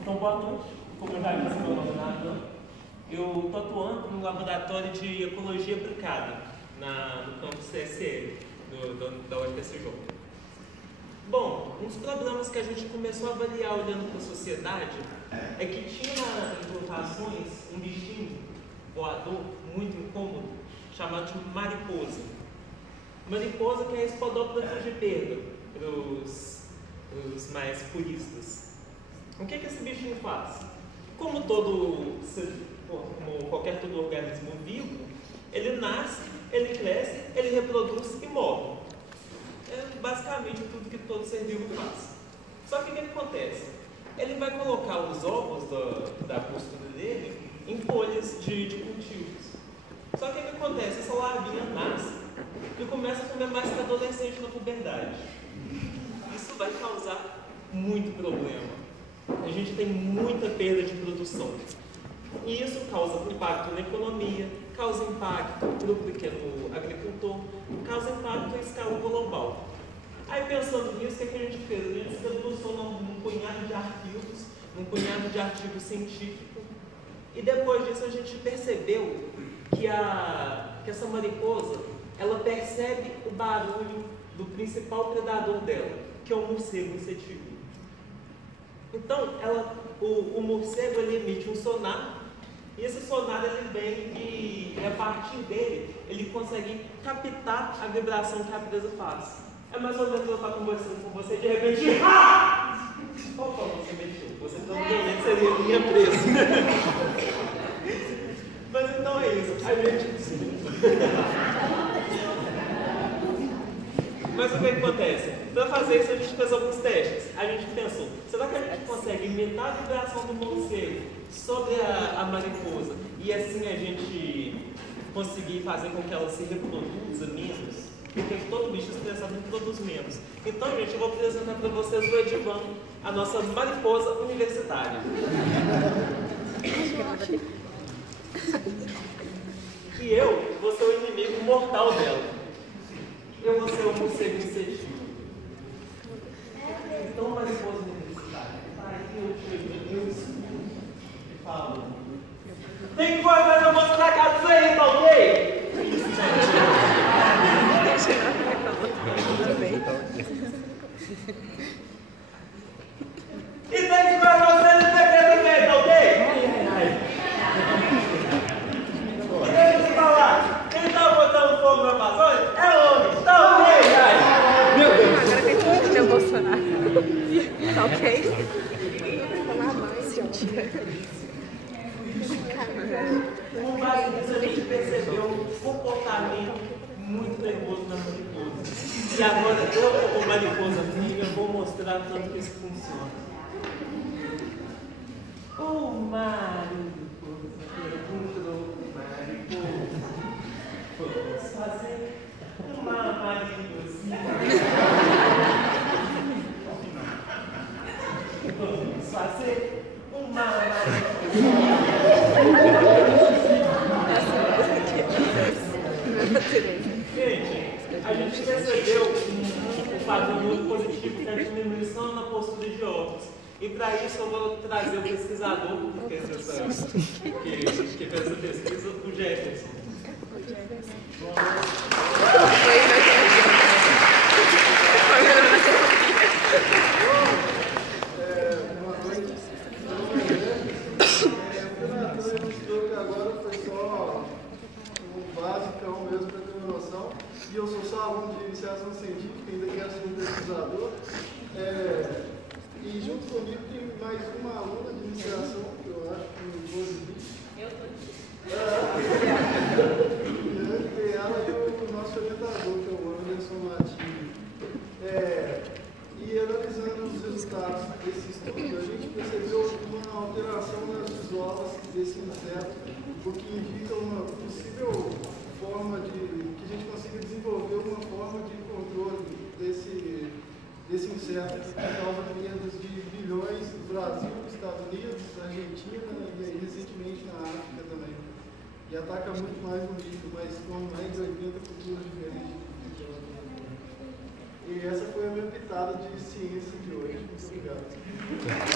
Então, boa noite. Como eu já disse, meu nome é Nathan. Eu estou atuando no laboratório de ecologia aplicada no campus CSL da UFSJ. Bom, um dos problemas que a gente começou a avaliar olhando para a sociedade é que tinha em plantações um bichinho voador muito incômodo chamado de mariposa. Mariposa, que é a Spodoptera fugiperda para os mais puristas. O que esse bichinho faz? Como qualquer organismo vivo, ele nasce, ele cresce, ele reproduz e morre. É basicamente tudo que todo ser vivo faz. Só que o que acontece? Ele vai colocar os ovos da postura dele em folhas de cultivos. Só que o que acontece? Essa larvinha nasce e começa a comer mais que adolescente na puberdade. Isso vai causar muito problema. A gente tem muita perda de produção. E isso causa impacto na economia, causa impacto para o pequeno agricultor, causa impacto em escala global. Aí pensando nisso, o que a gente fez? A gente se debruçou num punhado de arquivos, num punhado de artigos científicos, e depois disso a gente percebeu que essa mariposa, ela percebe o barulho do principal predador dela, que é o morcego insetivo. Então, o morcego ele emite um sonar, e esse sonar ele vem e a partir dele ele consegue captar a vibração que a presa faz. É mais ou menos eu estar conversando com você e de repente, ah! Opa, você mexeu. Você tão violento seria minha presa. Mas então é isso. A gente... Mas o que acontece? Para fazer isso a gente fez alguns testes. A gente pensou, será que a gente consegue imitar a vibração do morcego sobre a mariposa e assim a gente conseguir fazer com que ela se reproduza menos? Porque todo bicho estressado reproduz menos. Então, gente, eu vou apresentar para vocês o Edivan, a nossa mariposa universitária. E eu vou ser o inimigo mortal dela. Eu vou ser o morcego insetivo. Então, mariposa universitária, tá aqui eu escuto e falo: tem coisa que eu vou estragar disso aí, tá ok? Isso, gente. E tem que ver você de segredo também, tá ok? E deixa eu te falar, quem tá botando fogo no Amazonas é homem, tá ok? Meu Deus! Agora tem tudo que é Bolsonaro. Tá ok? Falar mais, gente. Com base nisso, a gente percebeu um comportamento muito nervoso na mariposa. E agora, eu, como mariposa amiga, vou mostrar tanto que isso funciona. O mariposa perguntou mariposa: vamos fazer uma mariposinha? Vamos fazer uma mariposinha? Gente, a gente percebeu um padrão muito positivo, que é a diminuição na postura de ovos. E para isso eu vou trazer o pesquisador que fez essa pesquisa, o Jefferson. E eu sou só aluno de iniciação científica, ainda quero ser um pesquisador. E junto comigo tem mais uma aluna de iniciação, que eu acho que não vou dizer. Eu estou aqui. Tem ela e o nosso orientador, que é o Anderson Martins. E analisando os resultados desse estudo, a gente percebeu uma alteração nas isolas desse inseto, o que indica uma possível forma que a gente consiga desenvolver uma forma de controle desse inseto que causa perdas de bilhões no Brasil, Estados Unidos, Argentina e recentemente na África também. E ataca muito mais no milho, mas com mais de 80 culturas diferentes. E essa foi a minha pitada de ciência de hoje. Muito obrigado. aí.